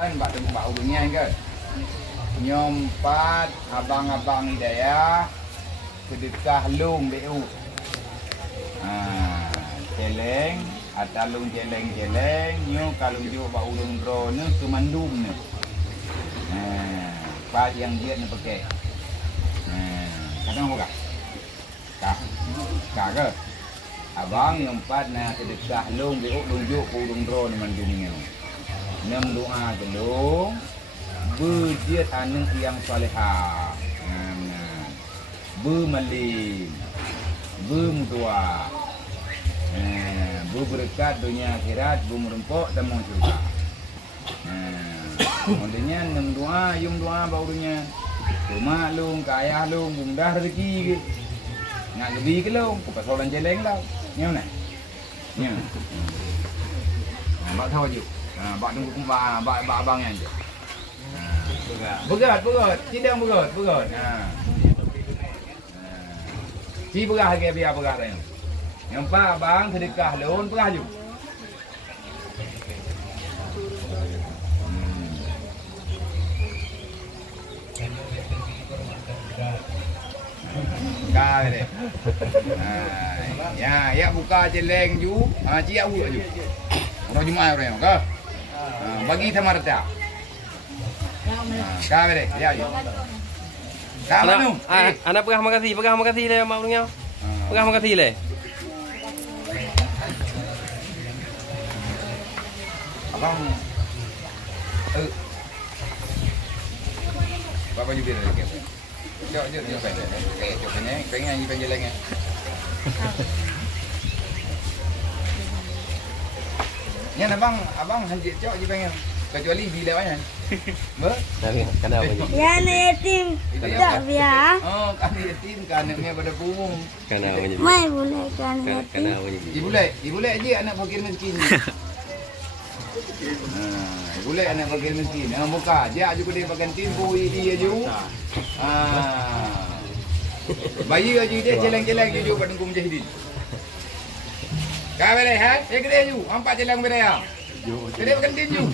Kan mbak ubingnya kan. Nyompat abang-abang Hidayah sedekah lung BU. Celeng atau lung celeng nyu kalau ju bau ulung dro nu kemandum nu. Pas yang dia nu pakai. Kadang buka. Kak. Abang nyompat na sedekah lung BU lung ju ulung dro nu mandum nu. Nem doa gelung berjiat anak yang salihah, bermalim, bermutua, berberkat dunia akhirat, bermerempok dan mau surga. Maksudnya nem doa, yung doa baunya, rumah lung, kaya lung, bunda rezeki, nak lebih ke lung, kepasolan jeleng lah, nyawa nak, nyawa. Bak tahu je, bak tunggu kumpa, bak abangnya je. Berat, cidang berat. Si berah lagi biar berah lain. Yang pak bang sedekah lon berah ju. Kau deh. Ya buka jeleng ju, cia u ju. Orang Jumaat orang ke? Bagi sama rata. Kau deh, ya ju. Anak perah makasih le mak punya. Perah makasih le. Abang Bapak juga dah dekat. Jom pendek. Jom pengen ni pengen lagi. Ni abang hanjit cok je pengen. Kecuali bila banyak. Ber? Kenapa ni? Ya anak yatim. Tak biar. Oh, kan yatim kan anaknya pada punggung. Kenapa ni? Mai boleh kan yatim. Kenapa ni? Ibu boleh aje anak fakir miskin. Boleh anak fakir miskin. Buka aja juga dia pakai timbu ini aja. Bayi aja dia celeng-celeng je pada tunggu mujahidin. Kau boleh ha? Dia gede ju. Empat celeng boleh ya. Dia pakai tinju.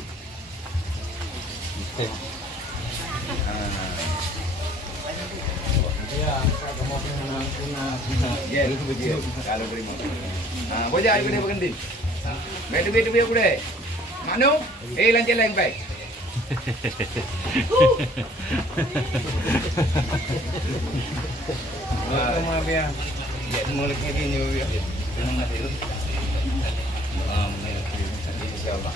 Ya, itu betul. Kalau beri makan. Bojak aku dia bergendin. Baik duit aku deh. Maknu, lancar lain baik. Kamu biar. Ya, mulutnya gini biar. Tenang hati lu. Mengerti. Insya Allah.